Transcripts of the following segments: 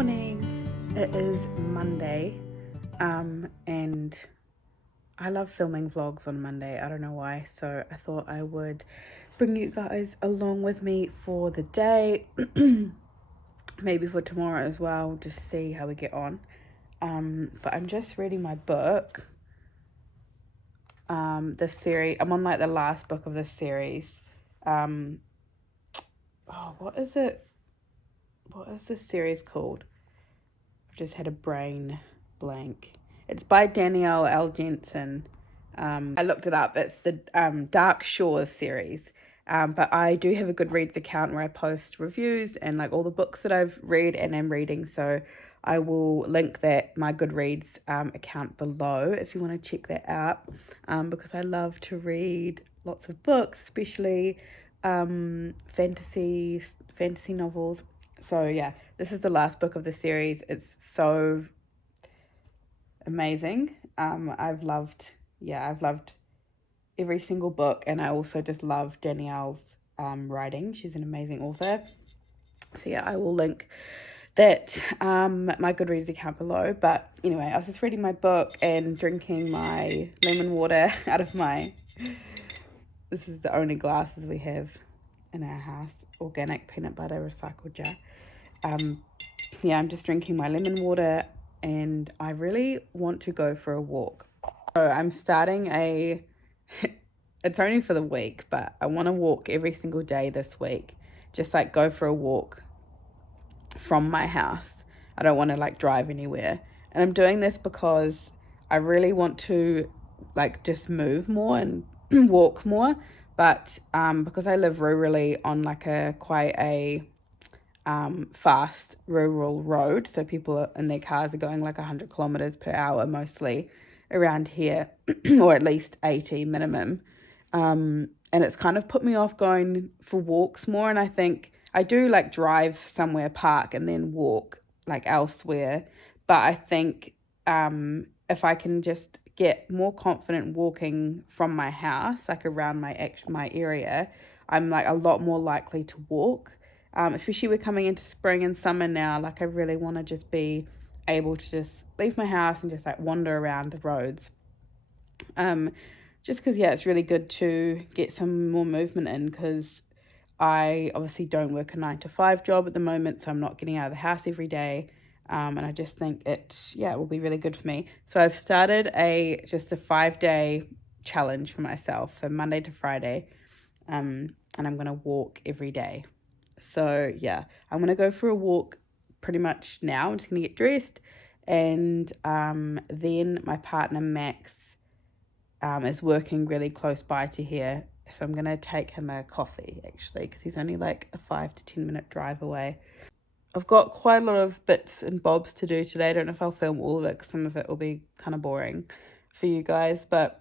morning. It is Monday, and I love filming vlogs on Monday. I don't know why, so I thought I would bring you guys along with me for the day, maybe for tomorrow as well, just see how we get on. But I'm just reading my book. This series, I'm on like the last book of this series. What is it? What is this series called? I've just had a brain blank. It's by Danielle L. Jensen. I looked it up. It's the Dark Shores series. But I do have a Goodreads account where I post reviews and like all the books that I've read and am reading. So I will link my Goodreads account below if you want to check that out. Because I love to read lots of books, especially fantasy novels. So yeah, this is the last book of the series. It's so amazing. I've loved every single book, and I also just love Danielle's writing. She's an amazing author. So yeah, I will link that my Goodreads account below. But anyway, I was just reading my book and drinking my lemon water out of this is the only glasses we have in our house, organic peanut butter recycled jar. I'm just drinking my lemon water, and I really want to go for a walk. So I'm starting it's only for the week, but I want to walk every single day this week. Just like go for a walk from my house. I don't want to like drive anywhere. And I'm doing this because I really want to like just move more and walk more. But because I live rurally on like quite a fast rural road, so people in their cars are going like 100 kilometers per hour mostly around here, or at least 80 minimum, and it's kind of put me off going for walks more. And I think I do like drive somewhere, park, and then walk like elsewhere, but I think if I can just get more confident walking from my house, like around my area, I'm like a lot more likely to walk. Especially we're coming into spring and summer now. Like I really want to just be able to just leave my house and just like wander around the roads. Just because, yeah, it's really good to get some more movement in, because I obviously don't work a 9-to-5 job at the moment, so I'm not getting out of the house every day. And I just think it will be really good for me. So I've started just a 5-day challenge for myself, from Monday to Friday. And I'm going to walk every day. So yeah, I'm going to go for a walk pretty much now. I'm just going to get dressed. And then my partner Max is working really close by to here. So I'm going to take him a coffee actually, because he's only like a 5 to 10 minute drive away. I've got quite a lot of bits and bobs to do today. I don't know if I'll film all of it, because some of it will be kind of boring for you guys. But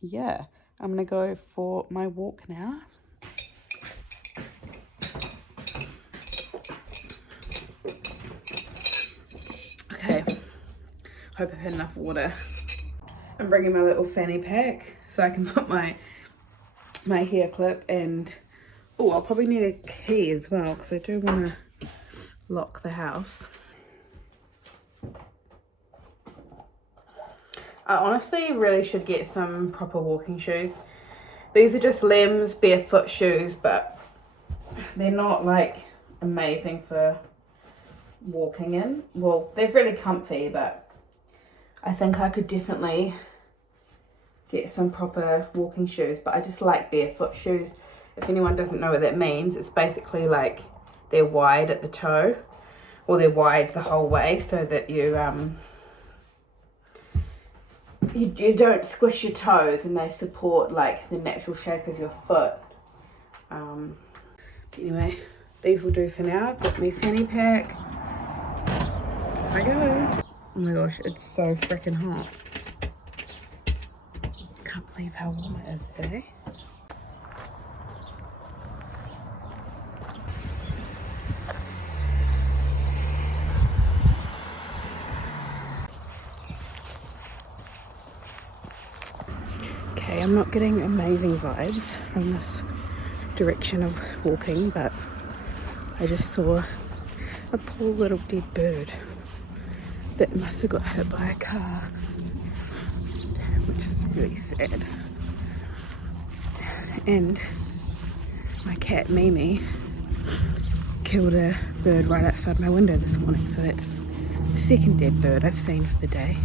yeah, I'm going to go for my walk now. Okay, hope I've had enough water. I'm bringing my little fanny pack so I can put my hair clip, and I'll probably need a key as well, because I do want to lock the house. I honestly really should get some proper walking shoes. These are just Lem's barefoot shoes, but they're not like amazing for walking in. Well, they're really comfy, but I think I could definitely get some proper walking shoes. But I just like barefoot shoes. If anyone doesn't know what that means, it's basically like they're wide at the toe, or they're wide the whole way, so that you don't squish your toes, and they support like the natural shape of your foot. Anyway, these will do for now. Got my fanny pack. Off I go. Oh my gosh, it's so freaking hot. Can't believe how warm it is today. Okay, I'm not getting amazing vibes from this direction of walking, but I just saw a poor little dead bird that must have got hit by a car, which was really sad. And my cat Mimi killed a bird right outside my window this morning, so that's the second dead bird I've seen for the day,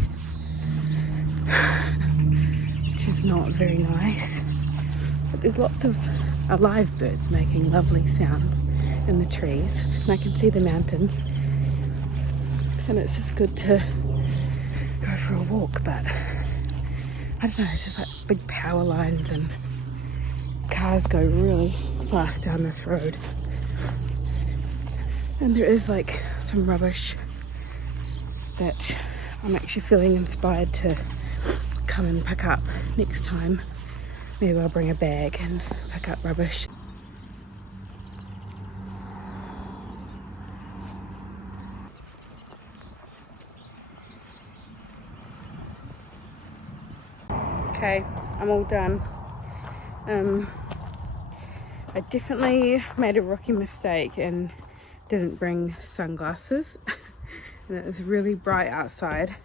which is not very nice. But there's lots of alive birds making lovely sounds in the trees, and I can see the mountains, and it's just good to go for a walk. But I don't know, it's just like big power lines and cars go really fast down this road, and there is like some rubbish that I'm actually feeling inspired to come and pick up next time. Maybe I'll bring a bag and pick up rubbish. Okay, I'm all done. I definitely made a rookie mistake and didn't bring sunglasses. And it was really bright outside.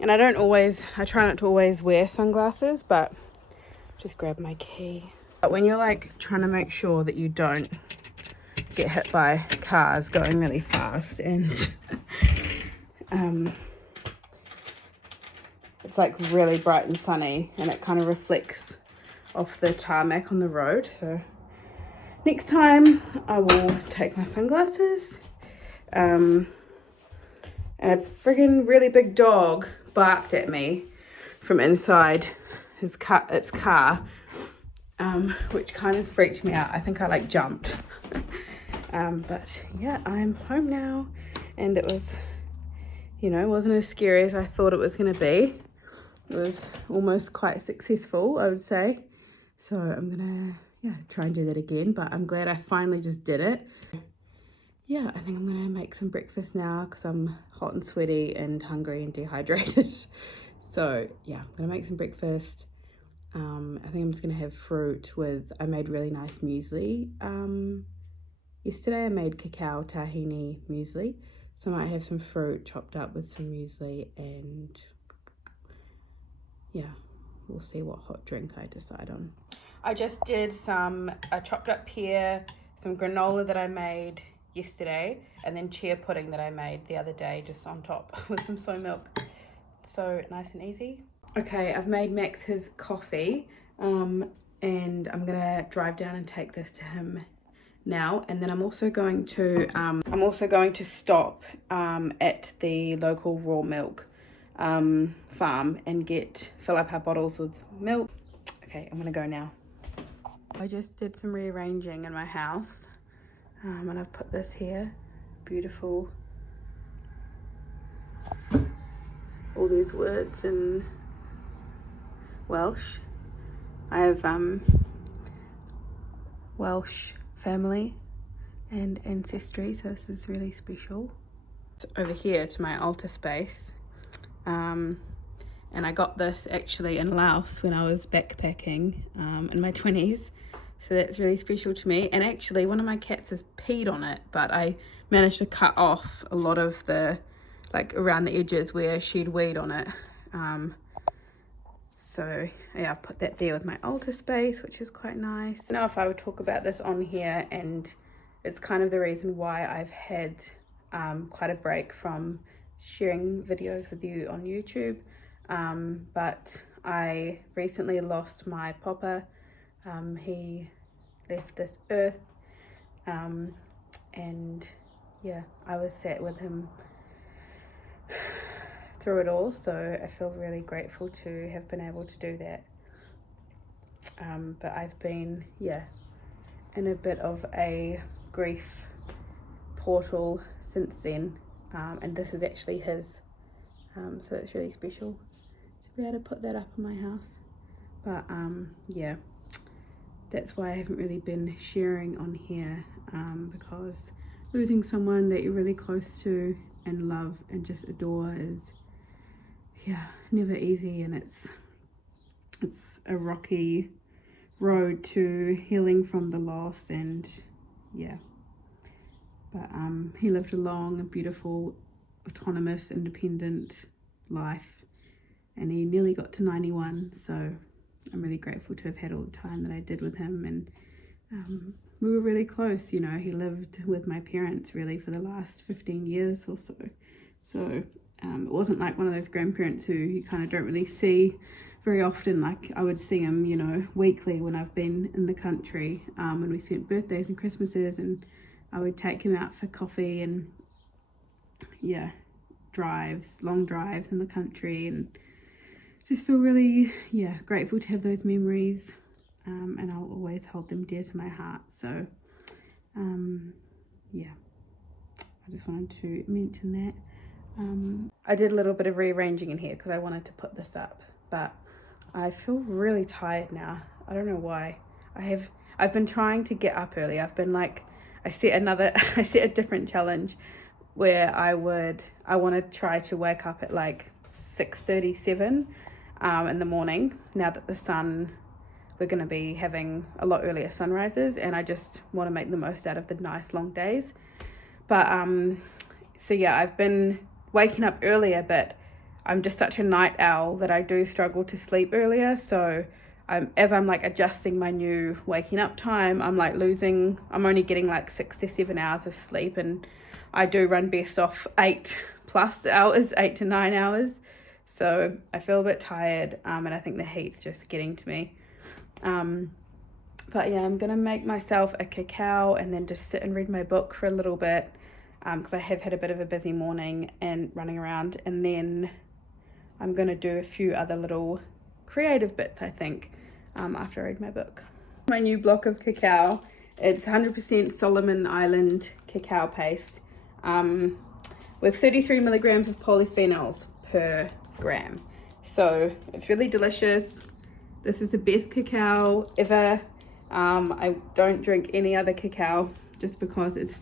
And I try not to always wear sunglasses, but just grab my key. But when you're like trying to make sure that you don't get hit by cars going really fast, and it's like really bright and sunny, and it kind of reflects off the tarmac on the road. So next time I will take my sunglasses. And a friggin' really big dog barked at me from inside its car, which kind of freaked me out. I think I like jumped. But yeah, I'm home now, and it was, wasn't as scary as I thought it was going to be. It was almost quite successful, I would say. So I'm going to, try and do that again, but I'm glad I finally just did it. Yeah, I think I'm going to make some breakfast now because I'm hot and sweaty and hungry and dehydrated. So yeah, I'm going to make some breakfast. I think I'm just going to have fruit I made really nice muesli. Yesterday I made cacao tahini muesli. So I might have some fruit chopped up with some muesli, and yeah, we'll see what hot drink I decide on. I just did a chopped up pear, some granola that I made yesterday, and then chia pudding that I made the other day just on top with some soy milk. So nice and easy. Okay, I've made Max his coffee, and I'm gonna drive down and take this to him now, and then I'm also going to stop at the local raw milk farm and fill up our bottles with milk. Okay, I'm gonna go now. I just did some rearranging in my house, and I've put this here, beautiful, all these words in Welsh. I have Welsh family and ancestry, so this is really special. It's over here to my altar space, and I got this actually in Laos when I was backpacking in my 20s, so that's really special to me. And actually one of my cats has peed on it, but I managed to cut off a lot of the, like around the edges where she'd weed on it. So yeah, I put that there with my altar space, which is quite nice. Now if I would talk about this on here, and it's kind of the reason why I've had quite a break from sharing videos with you on YouTube, but I recently lost my papa. He left this earth, and yeah, I was sat with him through it all, so I feel really grateful to have been able to do that. But I've been in a bit of a grief portal since then, and this is actually his, so it's really special to be able to put that up in my house. But yeah, that's why I haven't really been sharing on here, because losing someone that you're really close to and love and just adore is never easy, and it's a rocky road to healing from the loss. And yeah, But he lived a long and beautiful, autonomous, independent life, and he nearly got to 91, so I'm really grateful to have had all the time that I did with him. And we were really close, you know. He lived with my parents really for the last 15 years or so. So it wasn't like one of those grandparents who you kind of don't really see very often. Like I would see him, you know, weekly when I've been in the country, when we spent birthdays and Christmases, and I would take him out for coffee and long drives in the country, and just feel really grateful to have those memories, and I'll always hold them dear to my heart. So I just wanted to mention that. I did a little bit of rearranging in here because I wanted to put this up, but I feel really tired now. I don't know why. I've been trying to get up early. I've been like, I set a different challenge where I want to try to wake up at like 6:37 in the morning, now that we're going to be having a lot earlier sunrises, and I just want to make the most out of the nice long days. But I've been waking up earlier, but I'm just such a night owl that I do struggle to sleep earlier. So as I'm like adjusting my new waking up time, I'm only getting like 6 to 7 hours of sleep, and I do run best off 8 to 9 hours. So I feel a bit tired, and I think the heat's just getting to me. But yeah, I'm gonna make myself a cacao and then just sit and read my book for a little bit, because I have had a bit of a busy morning and running around, and then I'm gonna do a few other little creative bits, I think, after I read my book. My new block of cacao, it's 100% Solomon Island cacao paste, with 33 milligrams of polyphenols per gram. So it's really delicious. This is the best cacao ever. I don't drink any other cacao just because it's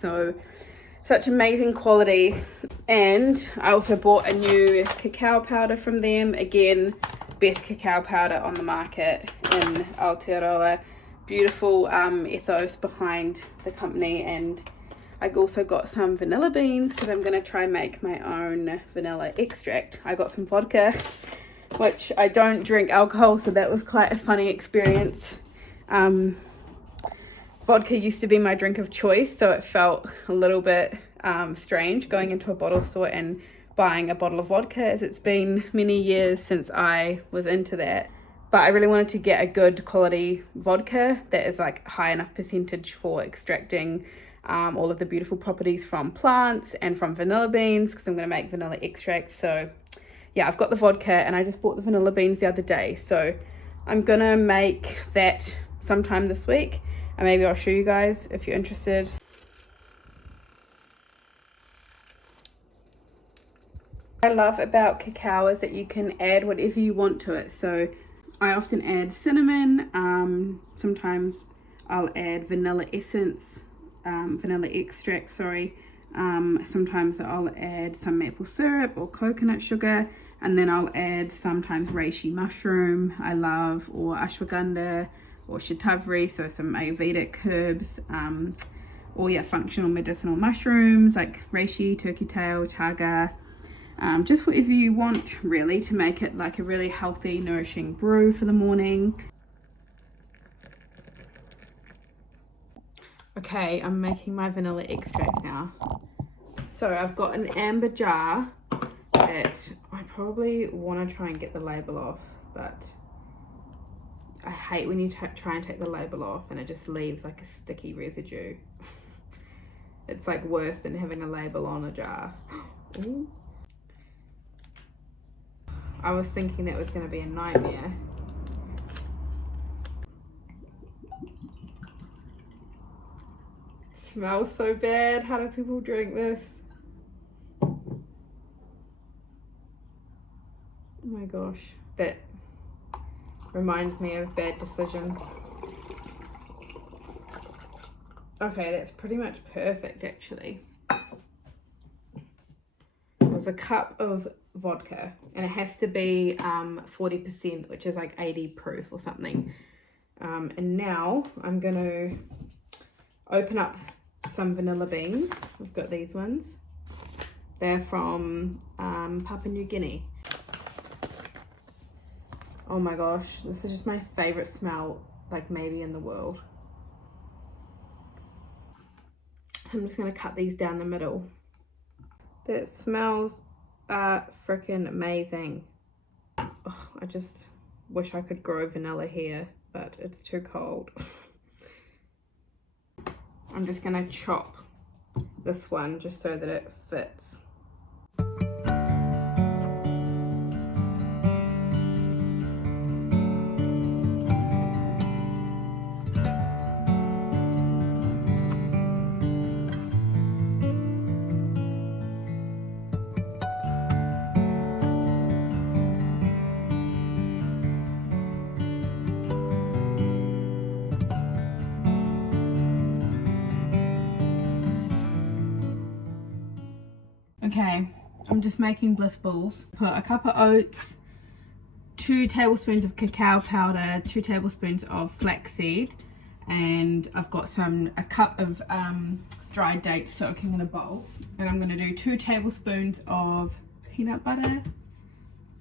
such amazing quality. And I also bought a new cacao powder from them. Again, best cacao powder on the market in Aotearoa. Beautiful ethos behind the company. And I also got some vanilla beans because I'm going to try and make my own vanilla extract. I got some vodka, which I don't drink alcohol, so that was quite a funny experience. Vodka used to be my drink of choice, so it felt a little bit strange going into a bottle store and buying a bottle of vodka, as it's been many years since I was into that. But I really wanted to get a good quality vodka that is like high enough percentage for extracting all of the beautiful properties from plants and from vanilla beans, because I'm going to make vanilla extract. So yeah, I've got the vodka and I just bought the vanilla beans the other day. So I'm going to make that sometime this week, and maybe I'll show you guys if you're interested. What I love about cacao is that you can add whatever you want to it. So I often add cinnamon, sometimes I'll add vanilla essence, vanilla extract, sometimes I'll add some maple syrup or coconut sugar, and then I'll add sometimes reishi mushroom I love, or ashwagandha or shatavari, so some Ayurvedic herbs, or functional medicinal mushrooms like reishi, turkey tail, chaga, just whatever you want really to make it like a really healthy, nourishing brew for the morning. Okay, I'm making my vanilla extract now. So I've got an amber jar that I probably want to try and get the label off, but I hate when you try and take the label off and it just leaves like a sticky residue. It's like worse than having a label on a jar. Ooh. I was thinking that was going to be a nightmare. It smells so bad. How do people drink this? Oh my gosh, that reminds me of bad decisions. Okay, that's pretty much perfect actually. It was a cup of vodka, and it has to be 40%, which is like 80 proof or something. And now I'm going to open up some vanilla beans. We've got these ones. They're from Papua New Guinea. Oh my gosh, this is just my favorite smell, like maybe in the world. So I'm just gonna cut these down the middle. That smells freaking amazing. Oh, I just wish I could grow vanilla here, but it's too cold. I'm just gonna chop this one just so that it fits. Okay, I'm just making bliss balls. Put a cup of oats, 2 tablespoons of cacao powder, 2 tablespoons of flaxseed, and I've got a cup of dried dates soaking in a bowl. And I'm gonna do 2 tablespoons of peanut butter.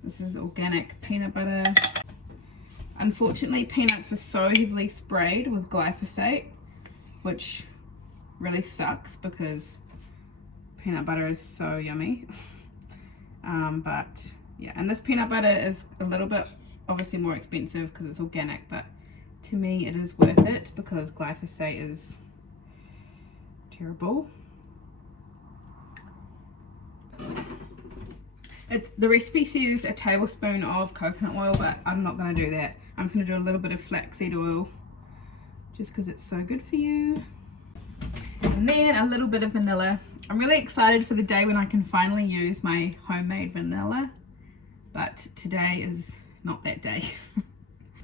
This is organic peanut butter. Unfortunately, peanuts are so heavily sprayed with glyphosate, which really sucks because peanut butter is so yummy. But yeah, and this peanut butter is a little bit obviously more expensive because it's organic, but to me it is worth it because glyphosate is terrible. The recipe says a tablespoon of coconut oil, but I'm not going to do that. I'm just going to do a little bit of flaxseed oil just because it's so good for you. And then a little bit of vanilla. I'm really excited for the day when I can finally use my homemade vanilla, but today is not that day.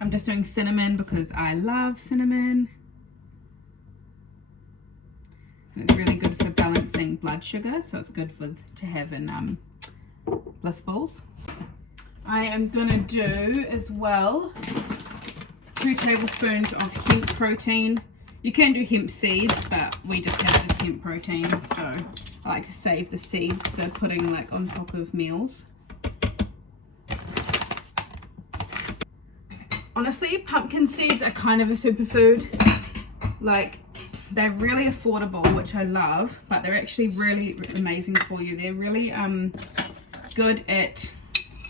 I'm just doing cinnamon because I love cinnamon. And it's really good for balancing blood sugar, so it's good to have in bliss balls. I am gonna do as well 2 tablespoons of hemp protein. You can do hemp seeds, but we just have this hemp protein, so I like to save the seeds for putting like on top of meals. Honestly, pumpkin seeds are kind of a superfood. Like, they're really affordable, which I love, but they're actually really amazing for you. They're really good at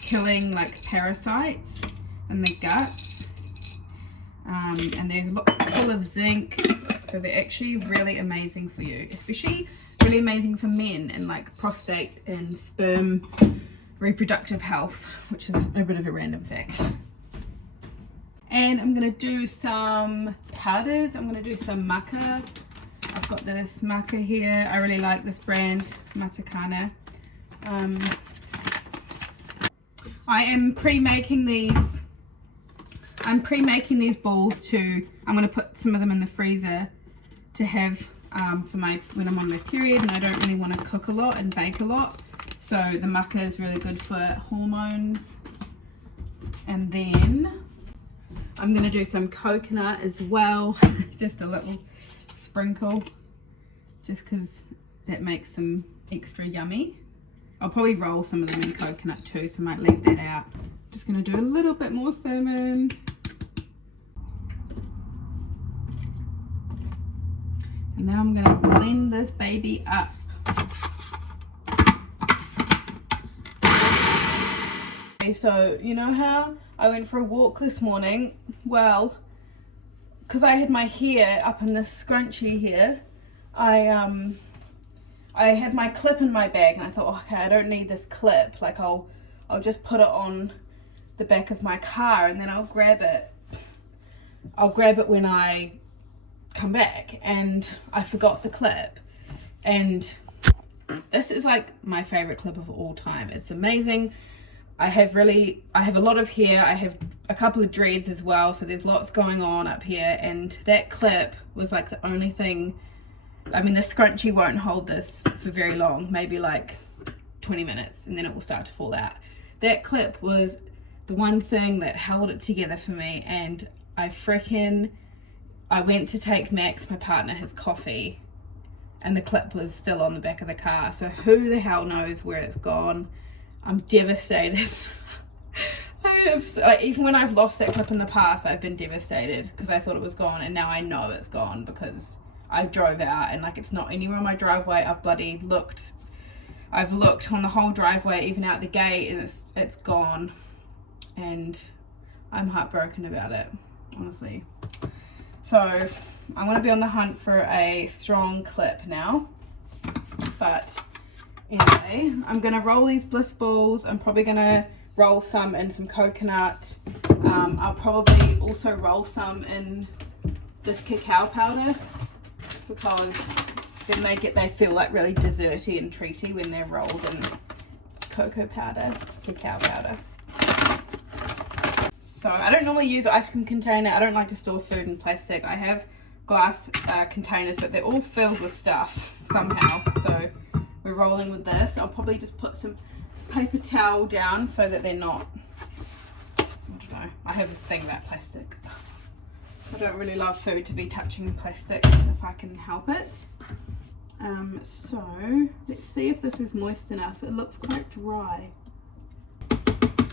killing like parasites in the guts. And they're full of zinc, so they're actually really amazing for you, especially really amazing for men and like prostate and sperm reproductive health, which is a bit of a random fact. And I'm gonna do some powders. I'm gonna do some maca. I've got this maca here. I really like this brand, Matakana. I am pre-making these. I'm pre-making these balls too. I'm going to put some of them in the freezer to have for when I'm on my period and I don't really want to cook a lot and bake a lot. So the maca is really good for hormones. And then I'm going to do some coconut as well. Just a little sprinkle, just because that makes them extra yummy. I'll probably roll some of them in coconut too, so I might leave that out. Just going to do a little bit more cinnamon. And now I'm going to blend this baby up. Okay, so you know how I went for a walk this morning? Well, because I had my hair up in this scrunchie here, I had my clip in my bag and I thought, okay, I don't need this clip. Like I'll just put it on the back of my car and then I'll grab it. I'll grab it when I come back, and I forgot the clip. And this is like my favorite clip of all time. It's amazing. I have a lot of hair. I have a couple of dreads as well, so there's lots going on up here, and that clip was like the only thing. I mean, the scrunchie won't hold this for very long, maybe like 20 minutes, and then it will start to fall out. That clip was the one thing that held it together for me. And I went to take Max, my partner, his coffee and the clip was still on the back of the car. So who the hell knows where it's gone. I'm devastated. Even when I've lost that clip in the past, I've been devastated because I thought it was gone, and now I know it's gone because I drove out and like it's not anywhere on my driveway. I've looked on the whole driveway, even out the gate, and it's gone, and I'm heartbroken about it, honestly. So I'm going to be on the hunt for a strong clip now. But anyway, I'm going to roll these bliss balls. I'm probably going to roll some in some coconut. I'll probably also roll some in this cacao powder, because then they feel like really desserty and treaty when they're rolled in cacao powder. So I don't normally use an ice cream container. I don't like to store food in plastic. I have glass containers, but they're all filled with stuff somehow. So we're rolling with this. I'll probably just put some paper towel down so that they're not, I don't know, I have a thing about plastic. I don't really love food to be touching plastic if I can help it. So let's see if this is moist enough. It looks quite dry.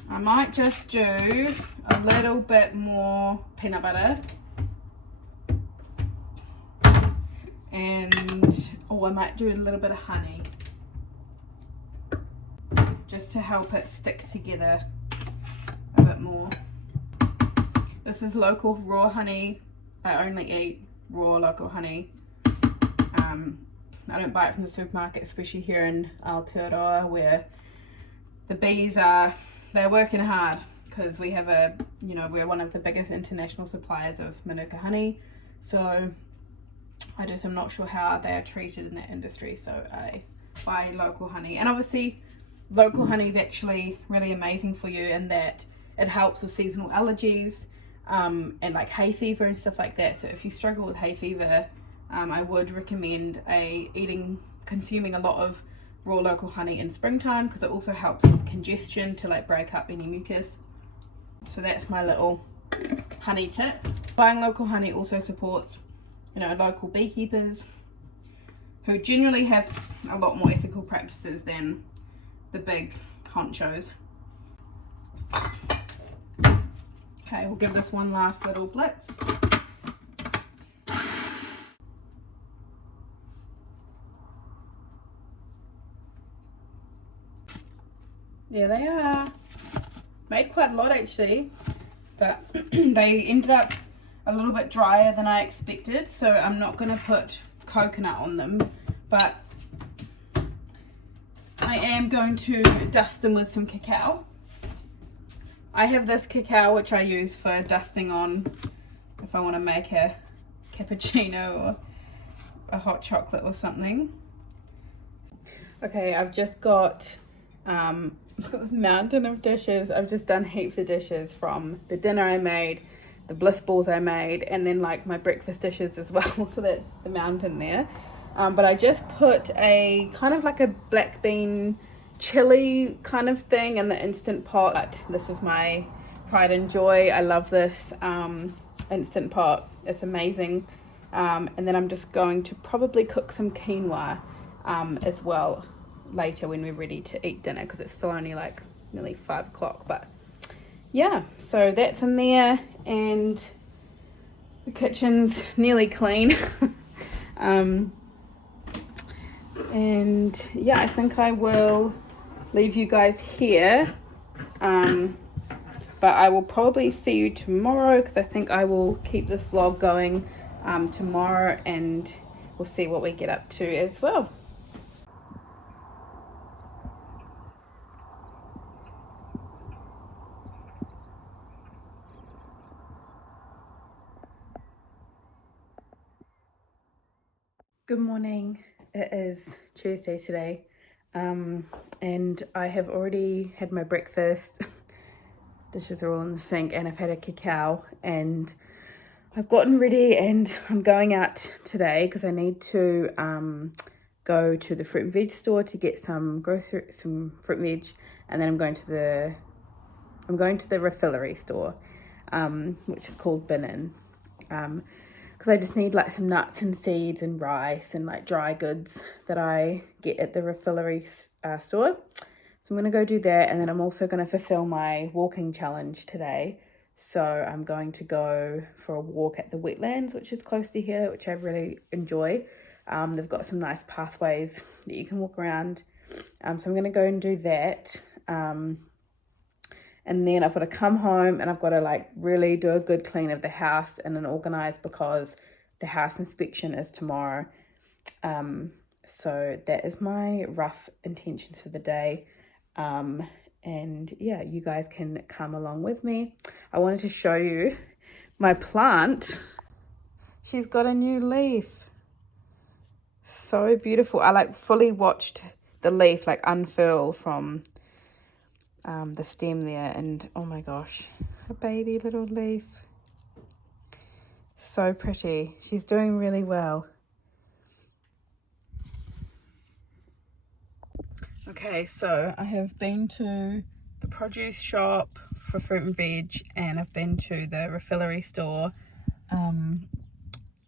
I might just do a little bit more peanut butter, and I might do a little bit of honey just to help it stick together a bit more. This is local raw honey. I only eat raw local honey. I don't buy it from the supermarket, especially here in Aotearoa, where the bees they're working hard, because we have we're one of the biggest international suppliers of Manuka honey. So I'm not sure how they are treated in that industry, so I buy local honey. And obviously local honey is actually really amazing for you in that it helps with seasonal allergies, and like hay fever and stuff like that. So if you struggle with hay fever, I would recommend consuming a lot of raw local honey in springtime, because it also helps with congestion to like break up any mucus. So that's my little honey tip. Buying local honey also supports local beekeepers, who generally have a lot more ethical practices than the big honchos. Okay, we'll give this one last little blitz. There they are. Made quite a lot actually, but they ended up a little bit drier than I expected, so I'm not going to put coconut on them, but I am going to dust them with some cacao. I have this cacao which I use for dusting on if I want to make a cappuccino or a hot chocolate or something. Okay, I've just got this mountain of dishes. I've just done heaps of dishes from the dinner I made, the bliss balls I made, and then like my breakfast dishes as well. So that's the mountain there. But I just put a kind of like a black bean chili kind of thing in the Instant Pot. This is my pride and joy. I love this Instant Pot. It's amazing. And then I'm just going to probably cook some quinoa as well later when we're ready to eat dinner, because it's still only like nearly 5 o'clock. But yeah, so that's in there, and the kitchen's nearly clean. And yeah, I think I will leave you guys here, but I will probably see you tomorrow, because I think I will keep this vlog going tomorrow, and we'll see what we get up to as well. Good morning. It is Tuesday today, and I have already had my breakfast. Dishes are all in the sink, and I've had a cacao, and I've gotten ready, and I'm going out today because I need to go to the fruit and veg store to get some fruit and veg, and then I'm going to the refillery store, which is called Bin In. Because because I just need like some nuts and seeds and rice and like dry goods that I get at the refillery store. So I'm going to go do that, and then I'm also going to fulfill my walking challenge today. So I'm going to go for a walk at the wetlands, which is close to here, which I really enjoy. They've got some nice pathways that you can walk around. So I'm going to go and do that. And then I've got to come home and I've got to like really do a good clean of the house and then organize, because the house inspection is tomorrow. So that is my rough intentions for the day. And yeah, you guys can come along with me. I wanted to show you my plant. She's got a new leaf. So beautiful. I like fully watched the leaf like unfurl from the stem there, and oh my gosh, a baby little leaf. So pretty. She's doing really well. Okay, so I have been to the produce shop for fruit and veg, and I've been to the refillery store,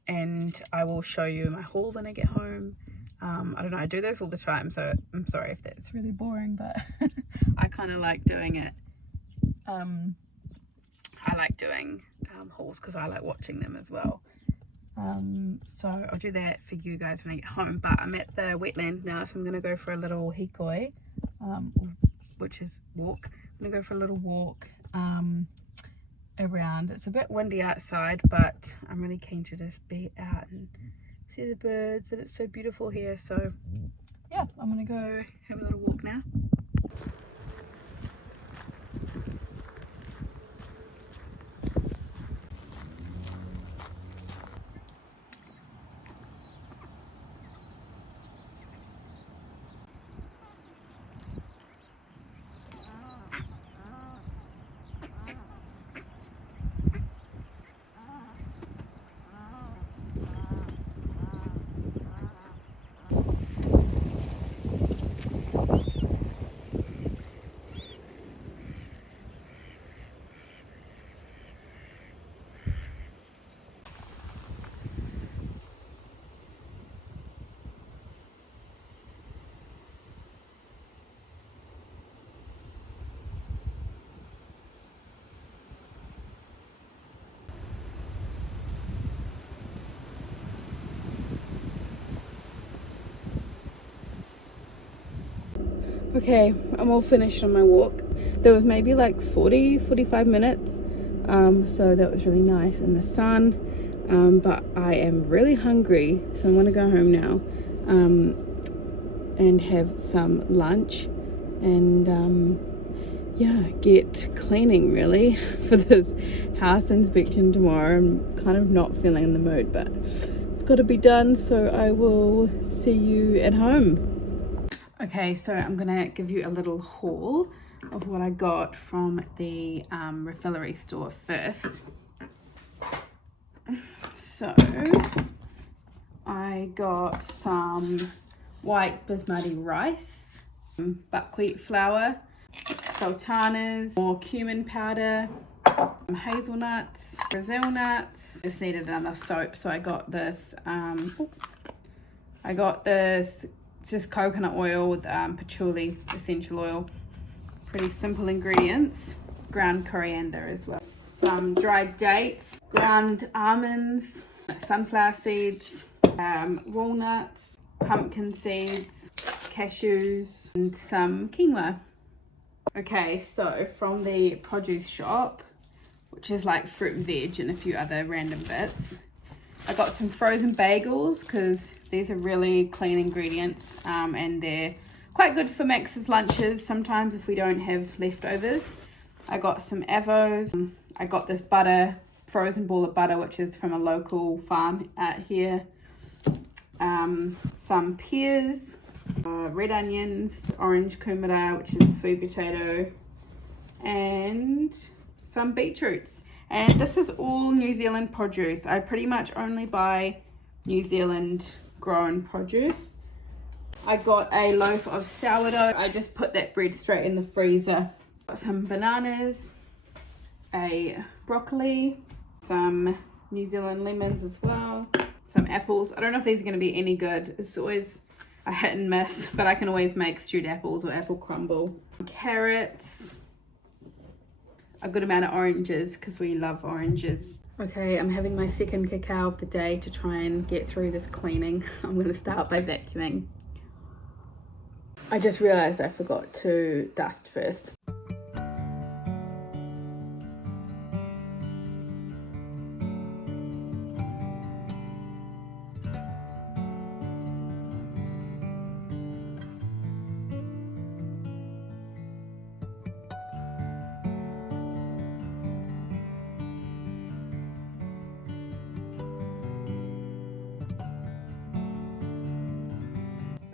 and I will show you my haul when I get home. I don't know, I do this all the time, so I'm sorry if that's really boring, but I kind of like doing it. I like doing hauls because I like watching them as well. So I'll do that for you guys when I get home, but I'm at the wetland now, so I'm going to go for a little hikoi, which is walk. I'm going to go for a little walk around. It's a bit windy outside, but I'm really keen to just be out and see the birds, and it's so beautiful here. So yeah, I'm going to go have a little walk now. Okay, I'm all finished on my walk. There was maybe like 45 minutes, so that was really nice in the sun, but I am really hungry, so I'm gonna go home now and have some lunch, and yeah, get cleaning really for this house inspection tomorrow. I'm kind of not feeling in the mood, but it's got to be done, so I will see you at home. Okay, so I'm gonna give you a little haul of what I got from the refillery store first. So I got some white basmati rice, buckwheat flour, sultanas, more cumin powder, hazelnuts, Brazil nuts. Just needed another soap, so I got this. Just coconut oil with patchouli essential oil. Pretty simple ingredients. Ground coriander as well. Some dried dates, ground almonds, sunflower seeds, walnuts, pumpkin seeds, cashews, and some quinoa. Okay, so from the produce shop, which is like fruit and veg and a few other random bits, I got some frozen bagels because these are really clean ingredients, and they're quite good for Max's lunches sometimes if we don't have leftovers. I got some avos. I got this butter, frozen ball of butter, which is from a local farm out here. Some pears, red onions, orange kumara, which is sweet potato, and some beetroots. And this is all New Zealand produce. I pretty much only buy New Zealand grown produce. I got a loaf of sourdough. I just put that bread straight in the freezer. Got some bananas, a broccoli, some New Zealand lemons as well. Some apples. I don't know if these are going to be any good. It's always a hit and miss, but I can always make stewed apples or apple crumble. Carrots. A good amount of oranges because we love oranges. Okay, I'm having my second cacao of the day to try and get through this cleaning. I'm going to start by vacuuming. I just realised I forgot to dust first.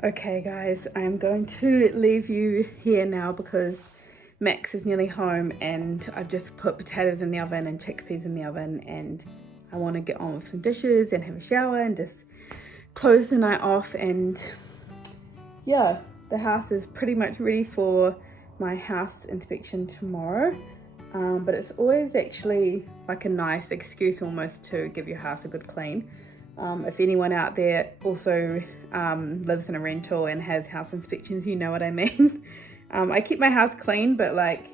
Okay guys, I'm going to leave you here now because Max is nearly home and I've just put potatoes in the oven and chickpeas in the oven, and I want to get on with some dishes and have a shower and just close the night off. And yeah, the house is pretty much ready for my house inspection tomorrow. But it's always actually like a nice excuse almost to give your house a good clean. If anyone out there also lives in a rental and has house inspections, you know what I mean. I keep my house clean, but like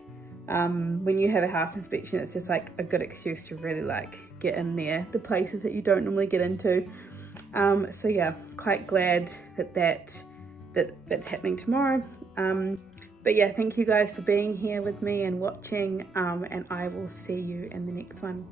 when you have a house inspection, it's just like a good excuse to really like get in there, the places that you don't normally get into. So yeah, quite glad that's happening tomorrow. But yeah, thank you guys for being here with me and watching, and I will see you in the next one.